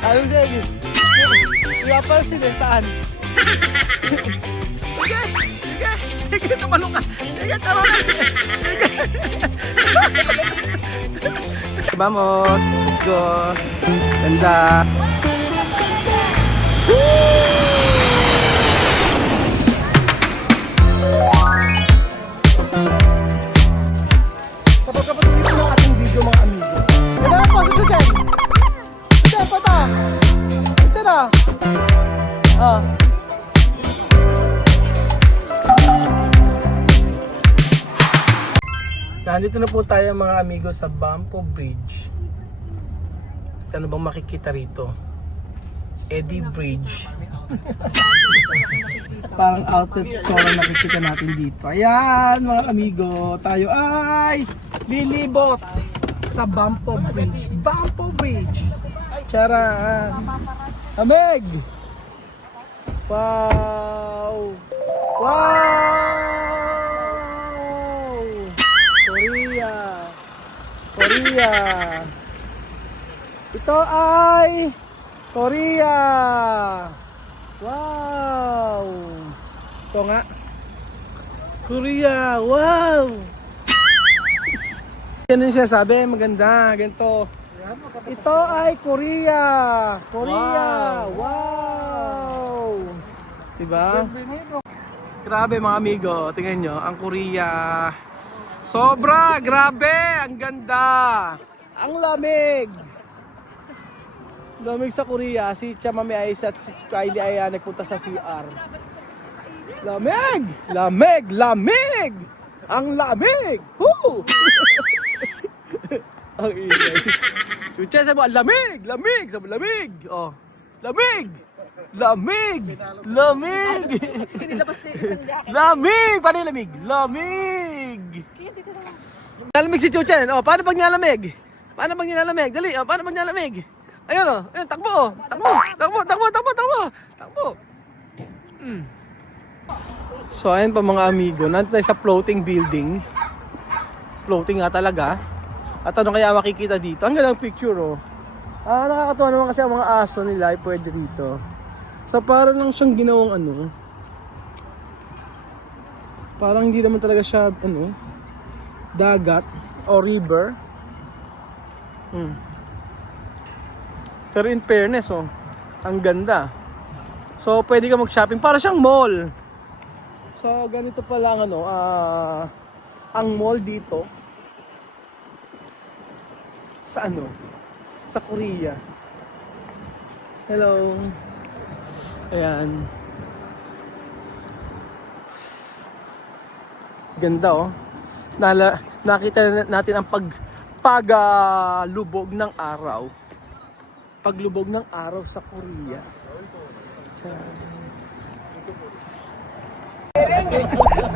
Ano siya? Di ba pa sila saan? Sige! Sige! Sige! Tumalong ka! Sige! Tama ka! Sige! Vamos! Let's go! Ganda! Kapag dito ng ating video mga amigo. Wala na po! Sususin! Ito! Pata! Ito na! Ah! Nandito na po tayo mga amigo sa Bampo Bridge. Ano bang makikita rito? Eddie Bridge. Parang outlet store ang nakikita natin dito. Ayan mga amigo, tayo ay lilibot sa Bampo Bridge. Bampo Bridge. Charan. Ameg! Wow! Wow! Korea! Korea! Ito ay Korea! Wow! Ito nga. Korea! Wow! Ganun siya sabi, maganda, ganito. Ito ay Korea! Korea! Wow! Diba? Grabe mga amigo, tingnan nyo, ang Korea. Sobra! Grabe! Ang ganda! Ang lamig! Lamig sa Korea. Si Chamame Ice at si Kylie ay nagpunta sa CR. Lamig! Lamig! Lamig! Ang lamig! Woo! Ang ingay. Chucha, sabi mo, lamig! Lamig! Sabi mo, lamig! Oh. Lamig! Lamig! Lamig! Lamig! Paano yung lamig? Lamig! Nalamig si Chucha. Oh, paano pag nilalamig? Paano pag nilalamig? Dali, oh, paano pag nilalamig? Ayun oh, ayun, takbo oh. Takbo. So ayun pa mga amigo, nandito tayo sa floating building. Floating nga talaga. At ano kaya makikita dito? Ang gandang picture oh. Nakakatuwa naman kasi ang mga aso nila ay pwede dito. So parang lang siyang ginawang ano. Parang hindi naman talaga siya ano, dagat o river. Pero in fairness oh, ang ganda. So pwede ka mag-shopping, para siyang mall. So ganito pala ang ano, ang mall dito sa ano, sa Korea. Hello. Ayan. Ganda oh. Nakita natin ang paglubog ng araw. Paglubog ng araw sa Korea.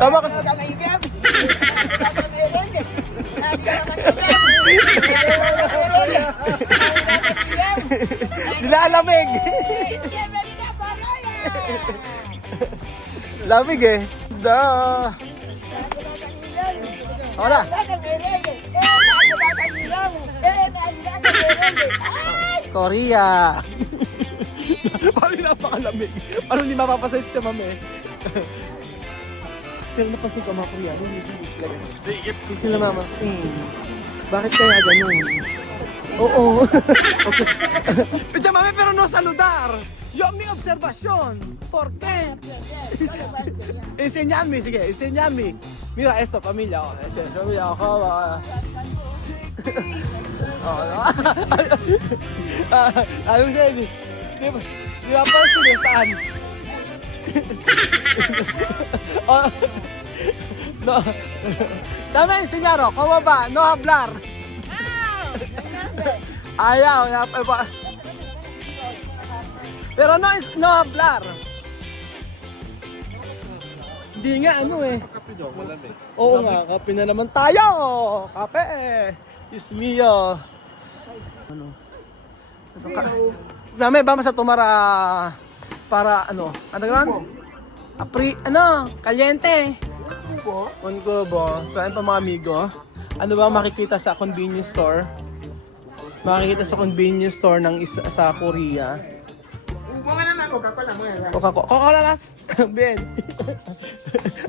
Tama ka. Nilalamig. Lamig eh. Da. Hola. Korea. Parang napakalamig. Parang hindi mapapasay siya, mami. Pero napasok ang mga Koreano, hindi sila mamasing. Bakit kaya ganun? Oo. Okay. Pero mami, pero no saludar. Yo mi observación. ¿Por qué? Enseñadme, sige, enseñadme. Mira esto, familia. Familia, Ayun siya, di ba pa sila saan? No. Dame enseñaro, ¿cómo va? No hablar. Ayaw, pero no hablar. Hindi nga ano eh. Oo nga, kape na naman tayo. Kape. Is mio. Ano? Dami ba sa tumara para ano? Ano gano'n? Caliente. Un kubo. So ayun pa mga amigo. Ano ba makikita sa convenience store? Makikita sa convenience store ng sa Korea. Coca-Cola las. Ben.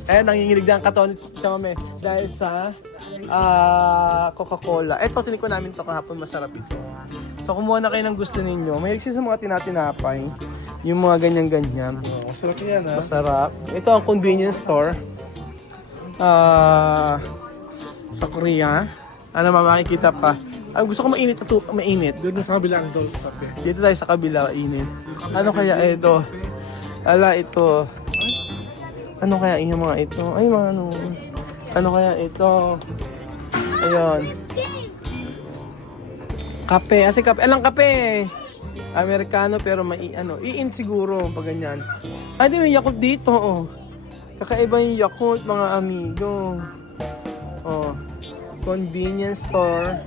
Ayan, nanginginig na ang katon sa mame. Dahil sa Coca-Cola. Ito, tinikman namin to kahapon. Masarap ito. So, kumuha na kayo ng gusto ninyo. May sa mga tinatinapay. Yung mga ganyan-ganyan. Masarap yan, ha? Masarap. Ito ang convenience store. Sa Korea. Ano makikita pa? Gusto ko mainit at mainit. Doon sa kabilang doon sa kape. Dito tayo sa kabila, init. Ano kaya ito? Ala, ito. Ano kaya yung mga ito? Ay, mga ano. Ano kaya ito? Ayun. Kape. Kasi kape. Alang kape. Amerikano pero may ano. I-in siguro pag ganyan. Ah, di may Yakult dito. Oh. Kakaiba yung Yakult, mga amigo. Oh. Convenience store.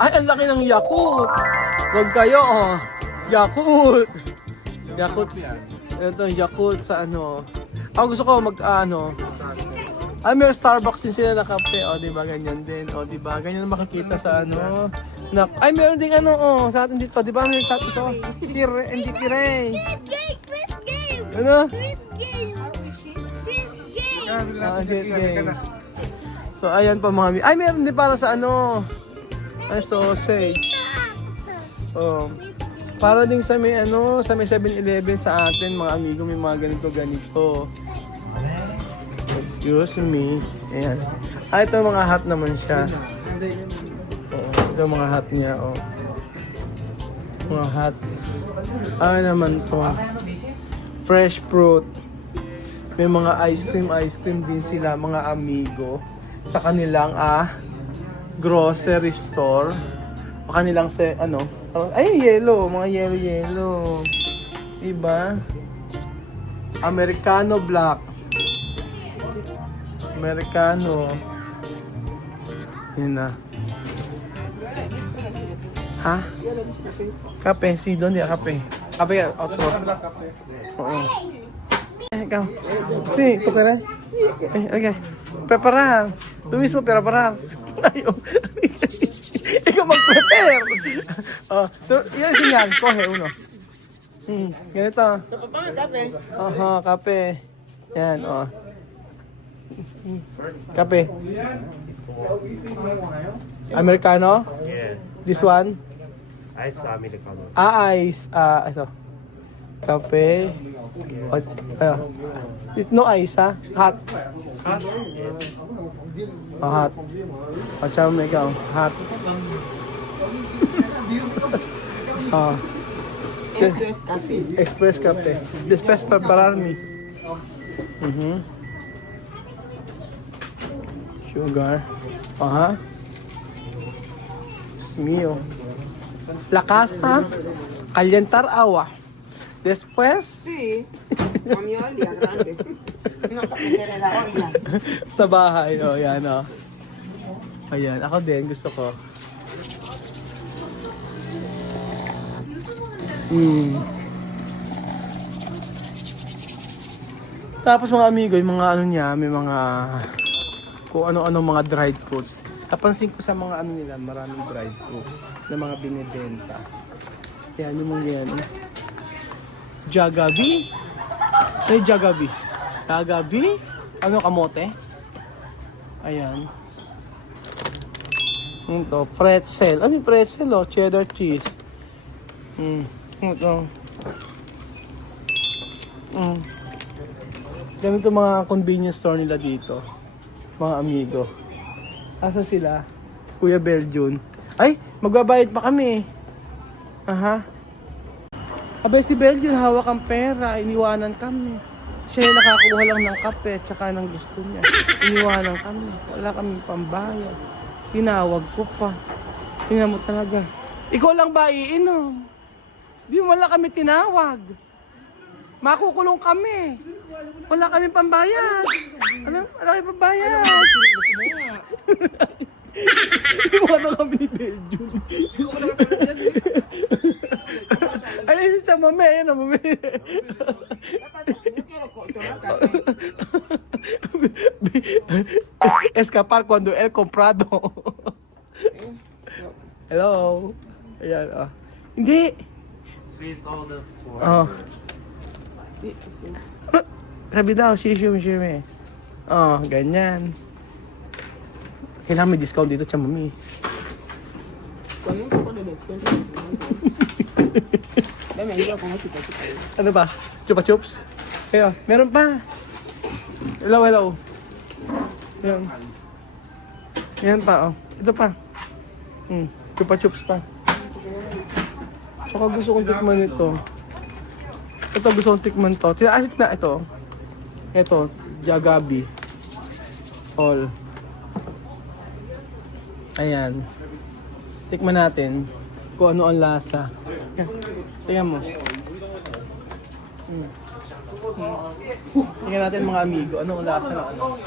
Ay, ang laki ng Yakult. Huwag kayo, oh. Yakult. Yakult. Ito, Yakult sa ano. Ako gusto ko ay, may Starbucks din sila na kape. O, diba? Ganyan din. O, diba? Ganyan makikita sa ano. Ay, meron ding ano, sa atin dito. Diba? May sa atin dito. Hindi tire. Ano? Game. So, ayan pa mga. Ay, meron din para sa ano. Ay, sausage. Oh. Para din sa may ano, sa may 7-Eleven sa atin, mga amigo, may mga ganito. Excuse me. Ayan. Ah, ito mga hot naman siya. Oo, ito mga hot niya, oh. Mga hot. Ah, naman to. Fresh fruit. May mga ice cream din sila, mga amigo. Sa kanilang, grocery store. O kanilang ay yellow, mga yellow. Diba? Americano black. Americano. Yun na. Ha? Kape, si Don, di kape. Kape, otro. Oo. Ikaw. Si, tu ka rin? Okay. Preparar. Tu mismo preparar. Ayaw. Ikaw mag-prepare. Yan sinyal. Kohe, uno. Ganito. Kape. Kape. Yan, Kape. Americano? Yeah. This one? Ice Americano. Ice. Ito. Kape. No ice, ha? Hot. Hot? Yes. Hot. Tsaka mo ikaw. Hot. Express cafe. Después prepararme. Sugar. Dios mío. La casa. Calentar agua. Después. Sí, a mi olla grande. No, porque la olla. Sa bahay. Yan, Ayan, ako din. Gusto ko. Tapos mga amigo, yung mga ano niya, may mga kung ano-ano mga dried fruits. Napansin ko sa mga ano nila, maraming dried fruits na mga binibenta. Yan, yung mga yan. Jagabi? Ano yung Jagabi? Jagabi? Ano, kamote? Ayan. Ito, pretzel. May pretzel, cheddar cheese. Ito. Ganito mga convenience store nila dito. Mga amigo. Asa sila? Kuya Belgian. Ay, magbabayad pa kami. Abay si Belgian, hawak ang pera. Iniwanan kami. Siya yung nakakuha lang ng kape at saka ng gusto niya. Iniwanan kami. Wala kaming pambayad. Tinawag ko pa. Tingnan mo talaga. Ikaw lang ba iinom? Di mo wala kami tinawag. Makukulong kami. Wala kami pambayad. Wala kami pambayad. Iwanan kami ni Belgium. Ay, siya mame. Ayan na mame. Escapar cuando el comprado. Hello. Ayan, oh. Hindi. Swiss olive Oh. forever. Sabi daw, shishim. Oh, ganyan. Kailangan may discount dito, mami. Kami ko ko na best friend. Dami, hindi ako masika-sika. Ano ba? Chupa chups? Kaya, meron pa. Hello. Yan. Yan pa, oh. Ito pa. Chupa chups pa. Saka gusto kong tikman ito. Ito gusto kong tikman to. Tinaasit na ito. Ito, Jagabi. All. Ayan. Tikman natin kung ano ang lasa. Yan. Tingnan mo. Tingnan natin mga amigo. Ano ang lasa na ano?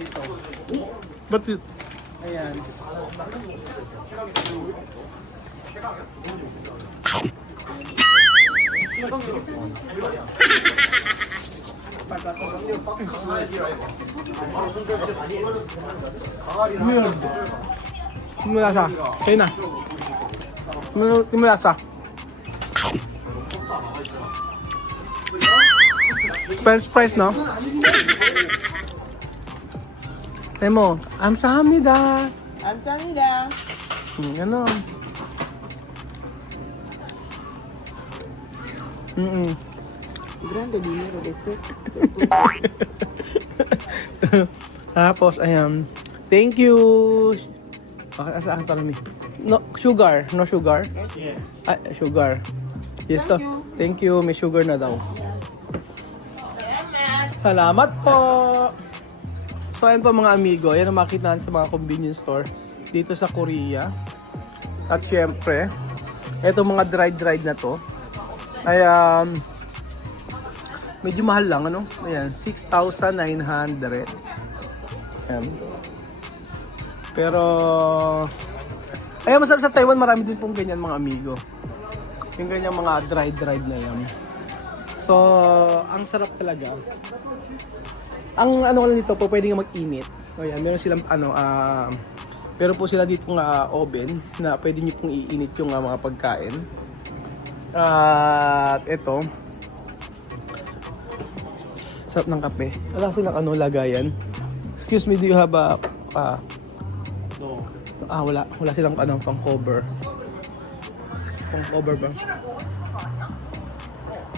Ito. Ba't it? Ayan. Timulasa. Sa'yo na. Timulasa. French fries, no? Sabi mo, 감사합니다. 감사합니다. Ano? Grande dinero después. Tapos, ayan. Thank you. Bakit asaan pa rin? No, sugar. No sugar? Ah, sugar. Yes to. Thank you. May sugar na daw. Salamat po. So, ayan po mga amigo. Ayan ang makita natin sa mga convenience store dito sa Korea. At syempre, eto mga dried na to ay medyo mahal lang, ano? Ayan, 6,900. Ayan. Pero ayan, masarap sa Taiwan, marami din pong ganyan mga amigo. Yung ganyan mga dried na yan. So, ang sarap talaga. Ang ano lang dito po, pwede nga mag-init. O yan, meron silang meron po sila dito nga oven na pwede nyo pong iinit yung mga pagkain. At ito, sarap ng kape. Wala silang ano, lagayan. Excuse me, do you have a... No. Wala silang ano, pang cover. Pang cover ba?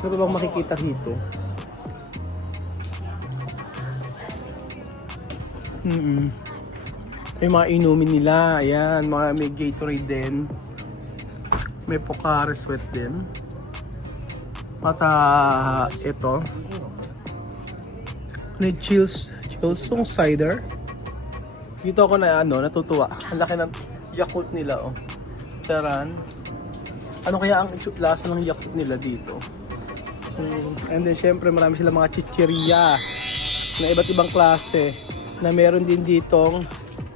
Ano bang makikita dito? May mga inumin nila. Ayan, mga may Gatorade din. May Pocari Sweat din. At ito. May Chillsong cider. Dito ako na natutuwa. Ang laki ng Yakult nila, oh. Charan. Ano kaya ang lasa ng Yakult nila dito? And then syempre marami silang mga chichirya na iba't ibang klase na meron din ditong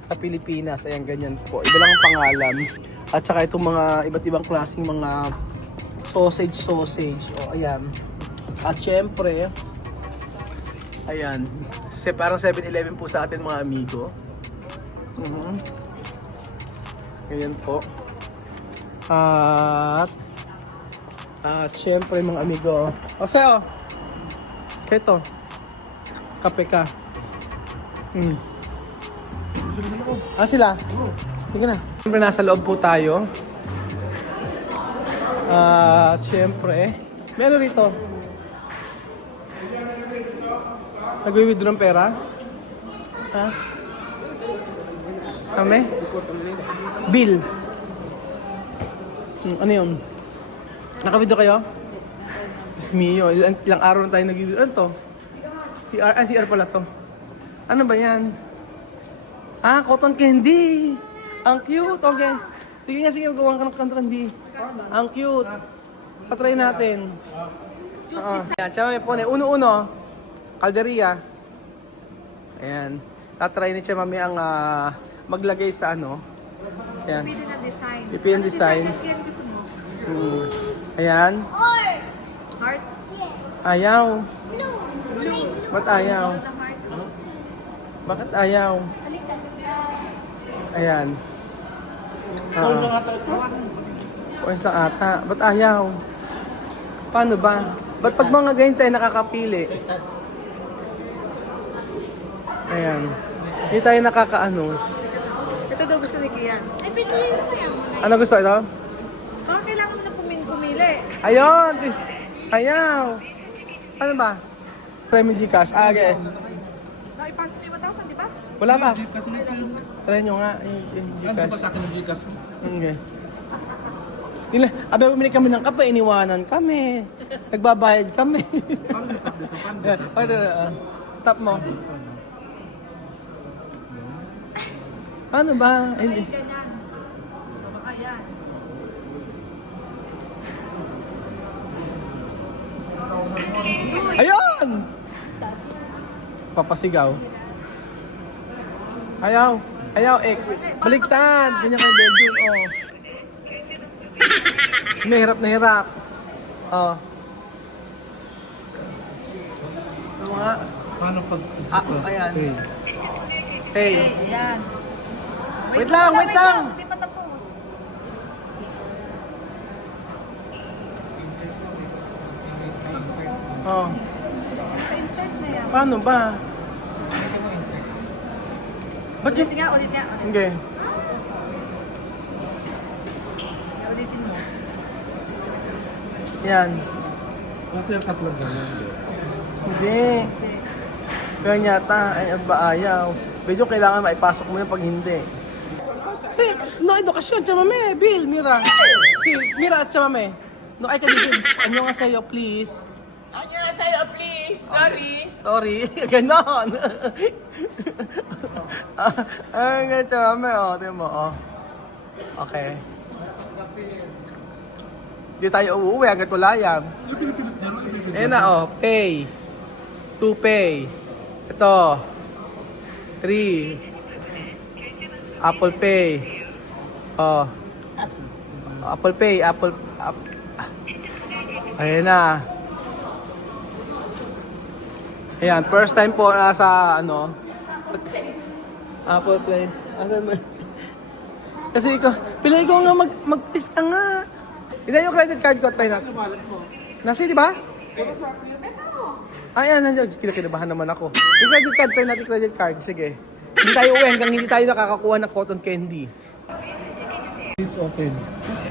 sa Pilipinas. Ayan, ganyan po. Iba lang ang pangalan. At saka itong mga iba't ibang klaseng mga sausage. O, ayan. At syempre, ayan. Parang 7-Eleven po sa atin mga amigo. Ayan po. At syempre mga amigo. O sa'yo. Ito. Kape ka. Sila? Sige na. Siyempre nasa loob po tayo. At syempre, meron rito. Nag-withdraw ng pera? Ha? Kami? Bill. Ano yun? Naka-withdraw kayo? Diyos mio, ilang araw na tayo nag-withdraw. Ano to? CR pala to. Ano ba yan? Cotton candy. Ang cute. Okay. Sige, gawa ka ng cotton candy. Ang cute. Patry natin. Yan, tsaka po na. Uno-uno. Calderia. Ayan. Tatry ni Chama Mami ang maglagay sa ano. Ayan. Pipili na design. Pipili ang design. Ano design gusto mo? Ayan. Heart? Ayaw. Ba't ayaw? Na heart? Bakit ayaw? Ayan. Hold na nga tayo. Pwes lang ata. Ba't ayaw? Paano ba? Ba't pag mga ganyan tayo nakakapili? Ayan. Hindi tayo nakakaano. Ito daw gusto ni Kian. Ay, pituloy mo yan. Ano gusto ito? Baka kailangan mo na pumili. Ayun! Ayaw! Ano ba? Try mo Gcash. Ah, okay. Naipasok mo yung 1,000, di ba? Wala pa. Try nyo nga yung Ano ba Gcash. sa akin ng Gcash? Okay. Nila, abay bumili kami ng kape, iniwanan kami. Nagbabayad kami. Paano may tap dito? Paano? Pwede na. Tap mo. Paano ba? Hindi. Ganyan. Baka yan. Ayun! Papasigaw. Ayaw. Ayaw, X. Baliktad. Ganyan kay Belgium, oh. Mas may hirap na hirap. Oh. Ano nga? Paano pag... Ayan. Okay. Hey. Ayan. Wait lang, wait lang. Hindi pa tapos. Oh. Pa-insert na yan. Paano ba? Ba't Ulit yung... nga, ulit nga. Okay. Ulitin mo. Yan. Kasi yung tatlo ganyan. Hindi. Kaya yata, ay ba ayaw. Medyo kailangan maipasok mo yun pag hindi. Kasi, no edukasyon, chamame, Bill, Mira. Si Mira at chamame. No, ay kadisip. Ano nga sa'yo, please? Ano nga sa'yo, please? Sorry. Sorry. Ganon. Ang nga, chamame, oh. Tingnan mo, oh. Okay. Di tayo uuwi hanggat wala yan. Ayan na, oh. Pay. To pay. Ito. 3. Apple Pay. Oh. Apple Pay. Ayan na. Ayan. First time po sa ano. Apple Pay. Asan ba? Kasi ikaw, pila ikaw nga mag-pista nga. Hindi yung credit card ko, try natin. Nasi, di ba? Ayan, kinakabahan naman ako. Yung credit card, try natin credit card. Sige. Hindi tayo uwi hanggang hindi tayo nakakakuha ng cotton candy. Please open.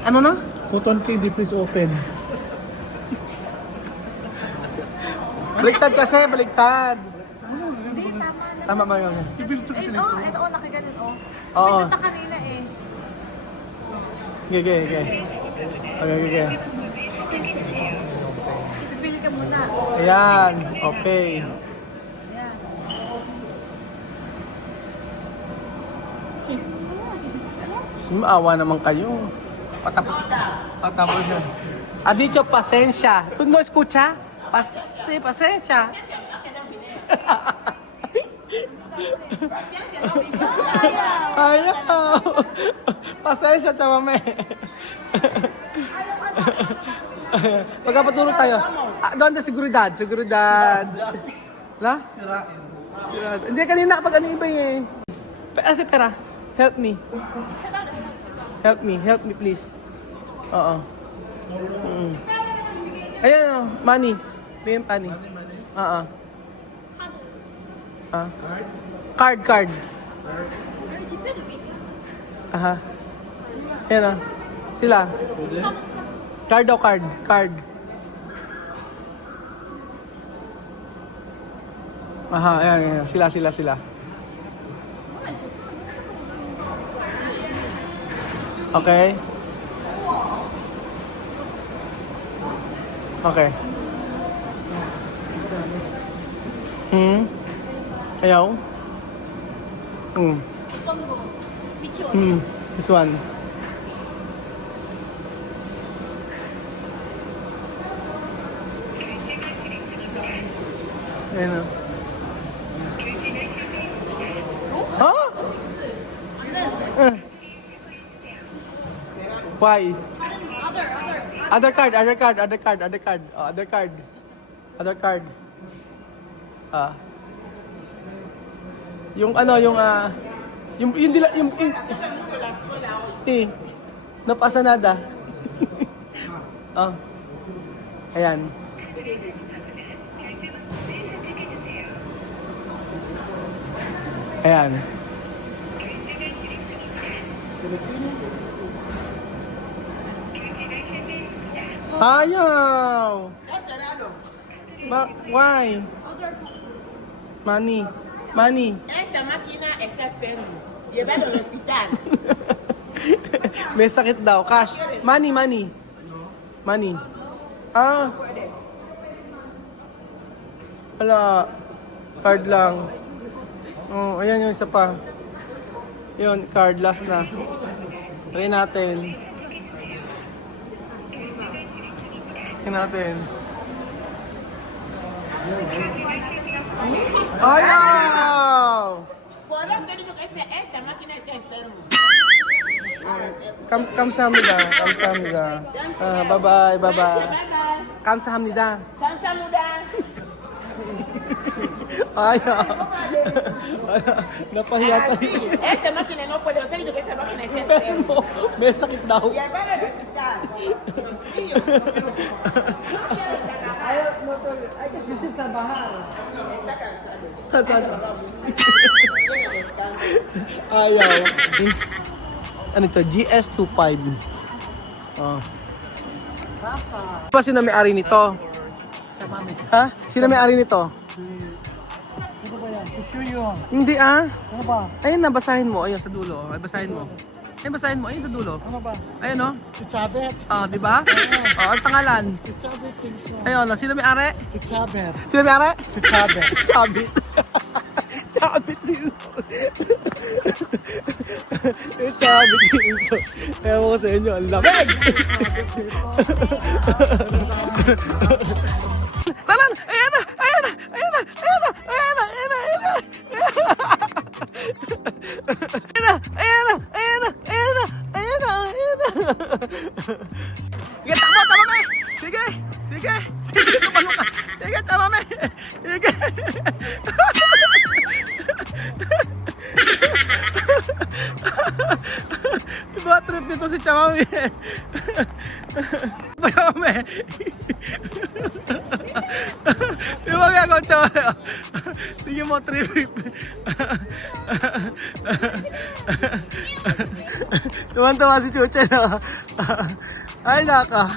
Ano na? Cotton candy, please open. Baliktad kasi, baliktad. Hindi, tama na. Tama ba yun? Ito, nakaganon, oh. Oo. May kanta kanina eh. Okay. Okay. Sisipili ka muna. Ayan, okay. Ayan. Maawa naman kayo. Patapos na. Ha dicho, pasensya. Tu no escucha? Pasensya. Ayaw. Pasensya, chamame. Magkapatulog tayo. Doon na seguridad. La? Sirain. Hindi, kanina kapag ano iba eh. Kasi pera. Help me. Help me please. Oo. Ayan o, money. Pay money. Oo. Card. Aha. Ayan o. Sila. Card daw, card. Aha, ayan. Sila. Okay. Ayaw? This one. Ayan o. Huh? Why? Other card. Oh, other card. Yung ano, yung dila, si, napasa nada. Oh. Ayan. Ayan. Ayaw! Why? Money. Money. Esta máquina está enfermo. Llévalo al hospital. May sakit daw. Cash. Money, money. Money. Ah. Wala. Card lang. Oh, ayan yung isa pa. Yun, card. Last na. Try natin. Try natin. Ayaw! Por eso digo que esta máquina está enfermo. 감사합니다. 감사합니다. Bye-bye. Bye-bye. Bye-bye. 감사합니다. 감사합니다. Ayaw. Napahiya tayo. Sí, esta máquina no puede hacer, digo que esta máquina está enfermo. May sakit daw. Llévalo al hospital. Dios mío. Está cansado. Ayaw. Ano ito? GS25. Oh. Pa sino may-ari nito? Ha? Sino may-ari nito? Ano ba yan? Picture yun. Hindi ah. Ano ba? Ayun na, basahin mo. Ayun sa dulo. Ay, basahin mo. Ayun, basahin mo. Ayun sa dulo. Ano ba? Ayun oh. Si Chabet. Oh, di ba? Oh, ang pangalan. Si Chabet Simpson. Ayun, oh, sino may-ari? Si Chabet. Sino may-ari? Si Chabet. Chabit. Chabit Simpson. Eh, Chabit Simpson. Ewan ko sa inyo, ang lamig! Taran! Ayan na! Ayan na! Ayan na! Ayan na! Ayan na! Ayan na! Ayan na! Ayan na! Ayan na! Ayan na! Ayan na! Ayan na! Ayan na! Sige, takbo! Tama, me! Sige! Sige! Sige, tumalo ka! Sige, tama, me! Sige! Iba trip nito si Chamami. Chamami. Iba gagawa Chamami. Tingin mo trip. Tuwan-tuwa si Chuche, no? Ay, naka.